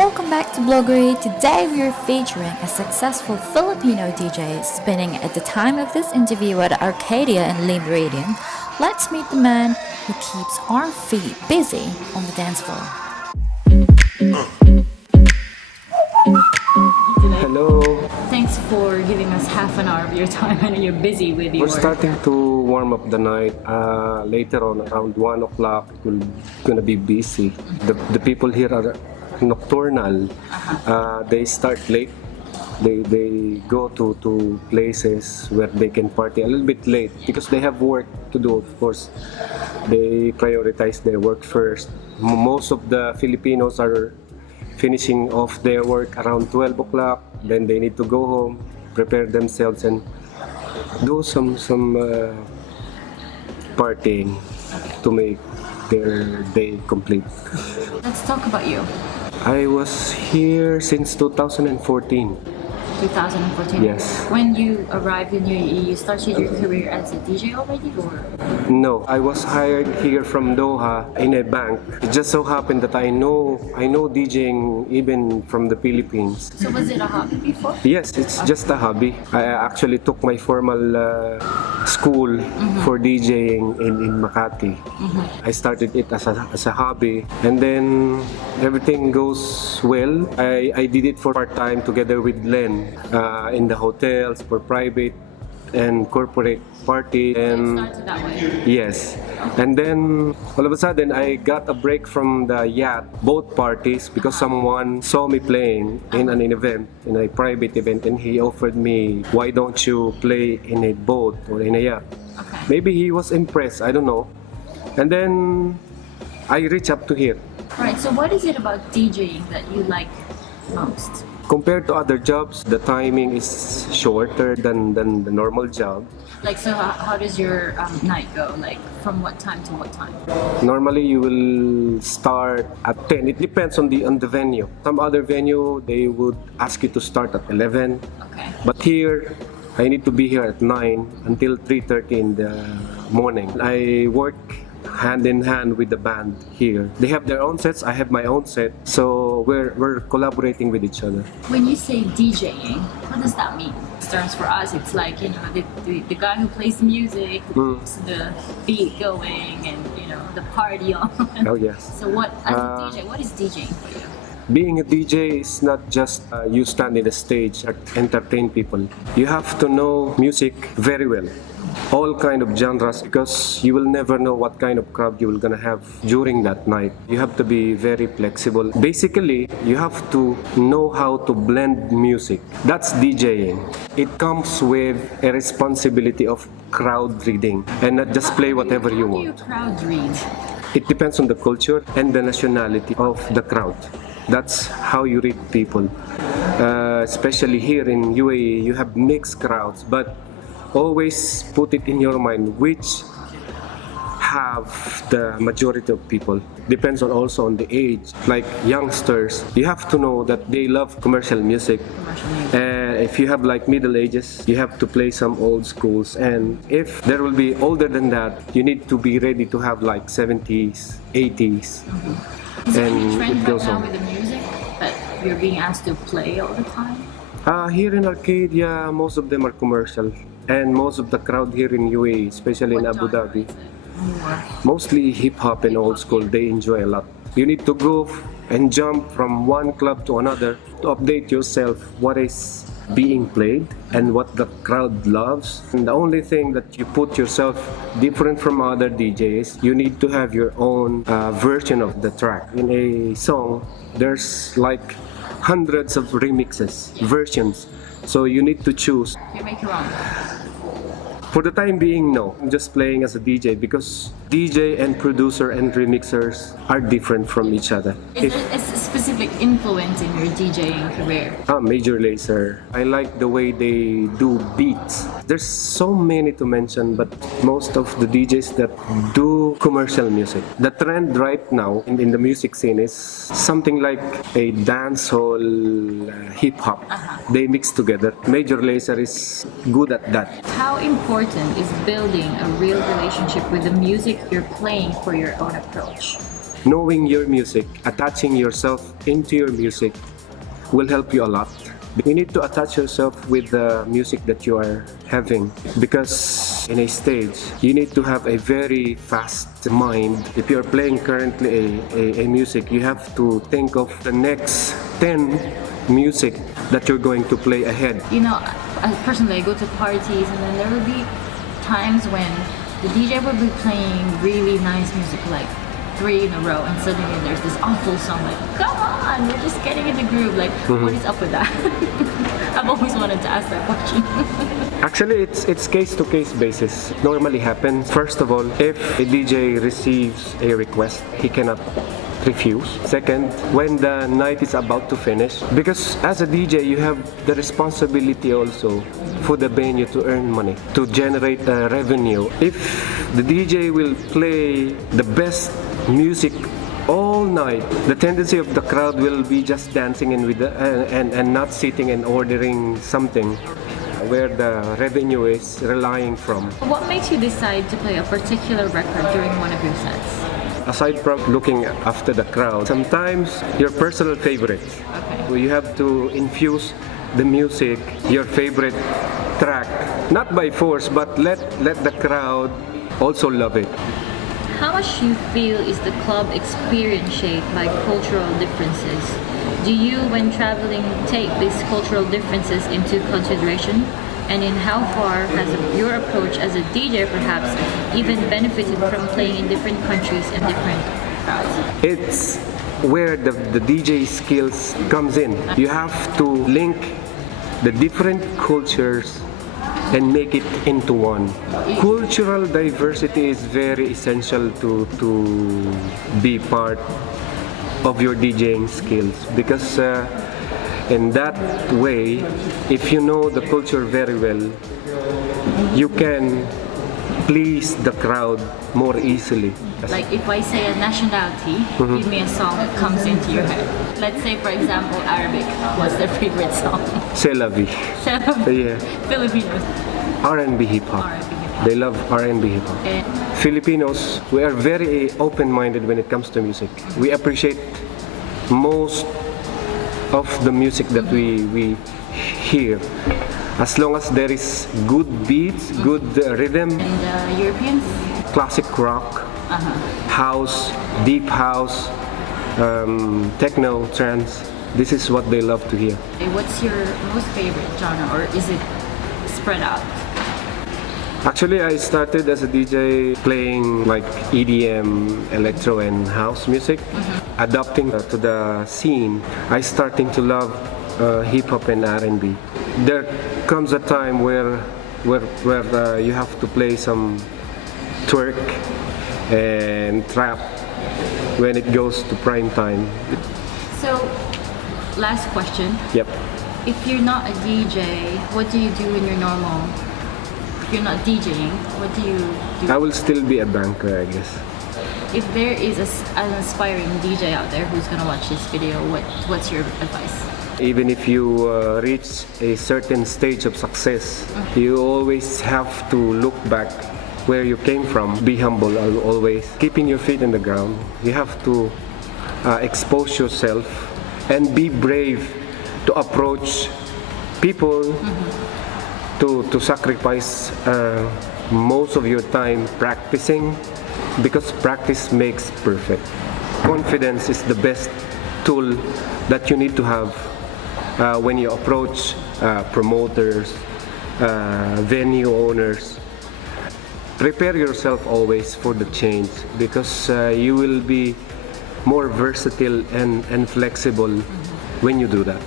Welcome back to Blogery. Today we are featuring a successful Filipino DJ spinning at the time of this interview at Arcadia and Lee Meridian. Let's meet the man who keeps our feet busy on the dance floor. Hello. Thanks for giving us half an hour of your time. I know you're busy with your We're starting to warm up the night. Later on, around 1 o'clock, we're gonna be busy. The people here are nocturnal. They start late. They go to places where they can party a little bit late because they have work to do, of course. They prioritize their work first. Most of the Filipinos are finishing off their work around 12 o'clock. Then they need to go home, prepare themselves, and do some partying to make their day complete. Let's talk about you. I was here since 2014. 2014? Yes. When you arrived in UAE, you started your career as a DJ already, or? No, I was hired here from Doha in a bank. It just so happened that I know DJing even from the Philippines. So was it a hobby before? Yes, it's just a hobby. I actually took my formal school for DJing in Makati. I started it as a hobby, and then everything goes well. I did it for part-time together with Len in the hotels for private and corporate party. And Started that way? yes, and then all of a sudden I got a break from the yacht boat parties because someone saw me playing in a private event, and he offered me, why don't you play in a boat or in a yacht? Okay. Maybe he was impressed, I don't know. And then I reached up to here. Right, so what is it about DJing that you like most? Compared to other jobs, the timing is shorter than the normal job. Like, so how does your night go? Like, from what time to what time? Normally, you will start at 10. It depends on the venue. Some other venue, they would ask you to start at 11. Okay. But here, I need to be here at 9 until 3:30 in the morning. I work hand in hand with the band here. They have their own sets, I have my own set, so we're collaborating with each other. When you say DJing, what does that mean? In terms for us, it's like, you know, the guy who plays music, who keeps the beat going, and, you know, the party on. Oh yes. So what, as a DJ, what is DJing for you? Being a DJ is not just you stand in the stage and entertain people. You have to know music very well. All kind of genres, because you will never know what kind of crowd you will gonna have during that night. You have to be very flexible. Basically, you have to know how to blend music. That's DJing. It comes with a responsibility of crowd reading and not just play whatever you want. How do you crowd read? It depends on the culture and the nationality of the crowd. That's how you read people. Especially here in UAE, you have mixed crowds, but always put it in your mind which have the majority of people. Depends on also on the age. Like youngsters, you have to know that they love commercial music. And if you have like middle ages, you have to play some old schools. And if there will be older than that, you need to be ready to have like 70s, 80s. Is there And any trend it goes right now on. with the music that you're being asked to play all the time? Here in Arcadia, most of them are commercial. And most of the crowd here in UAE, especially in What Abu genre Dhabi, is it? More. mostly hip-hop and old school, they enjoy a lot. You need to go and jump from one club to another to update yourself what is being played and what the crowd loves. And the only thing that you put yourself different from other DJs, you need to have your own version of the track. In a song, there's like hundreds of remixes, versions. So you need to choose. You make your own. For the time being, no. I'm just playing as a DJ because DJ and producer and remixers are different from each other. Is there a specific influence in your DJing career? Major Lazer, I like the way they do beats. There's so many to mention, but most of the DJs that do commercial music. The trend right now in the music scene is something like a dancehall hip-hop. They mix together. Major Lazer is good at that. How important is building a real relationship with the music you're playing for your own approach? knowing your music, attaching yourself into your music will help you a lot. You need to attach yourself with the music that you are having, because in a stage you need to have a very fast mind. If you're playing currently a music, you have to think of the next 10 music that you're going to play ahead. You know, personally, I go to parties and then there will be times when the DJ will be playing really nice music, like 3 in a row, and suddenly there's this awful song, like, come on, we're just getting in the groove, like, what is up with that? I've always wanted to ask that question. Actually, it's case-to-case basis. It normally happens. First of all, if a DJ receives a request, he cannot refuse. Second, when the night is about to finish, because as a DJ you have the responsibility also for the venue to earn money, to generate revenue. If the DJ will play the best music all night, the tendency of the crowd will be just dancing and and not sitting and ordering something where the revenue is relying from. What makes you decide to play a particular record during one of your sets? Aside from looking after the crowd, sometimes your personal favorites. Okay. You have to infuse the music, your favorite track, not by force, but let the crowd also love it. How much you feel is the club experience shaped by cultural differences? Do you, when traveling, take these cultural differences into consideration? And in how far has your approach as a DJ perhaps even benefited from playing in different countries and different crowds? It's where the DJ skills comes in. You have to link the different cultures and make it into one. Cultural diversity is very essential to be part of your DJing skills, because in that way, if you know the culture very well, you can please the crowd more easily. Like if I say a nationality, give me a song that comes into your head. Let's say, for example, Arabic. What's their favorite song? C'est la vie. Yeah. Filipinos. R&B hip-hop. R&B hip-hop. They love R&B hip-hop. Filipinos, we are very open-minded when it comes to music. We appreciate most of the music that we hear, as long as there is good beats, good rhythm. And Europeans? Classic rock, house, deep house, techno, trance. This is what they love to hear. What's your most favorite genre, or is it spread out? Actually, I started as a DJ playing like EDM, electro and house music. Adapting to the scene, I starting to love hip-hop and R&B. There comes a time where you have to play some twerk and trap when it goes to prime time. So, last question. Yep. If you're not a DJ, what do you do in your normal? If you're not DJing, what do you do? I will still be a banker, I guess. If there is an aspiring DJ out there who's gonna watch this video, what's your advice? Even if you reach a certain stage of success, you always have to look back where you came from. Be humble always. Keeping your feet in the ground. You have to expose yourself and be brave to approach people, to sacrifice most of your time practicing, because practice makes perfect. Confidence is the best tool that you need to have when you approach promoters, venue owners. Prepare yourself always for the change, because you will be more versatile and flexible when you do that.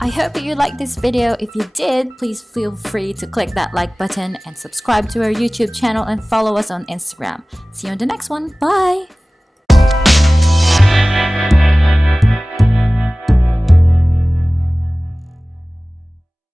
I hope that you liked this video. If you did, please feel free to click that like button and subscribe to our YouTube channel and follow us on Instagram. See you on the next one. Bye!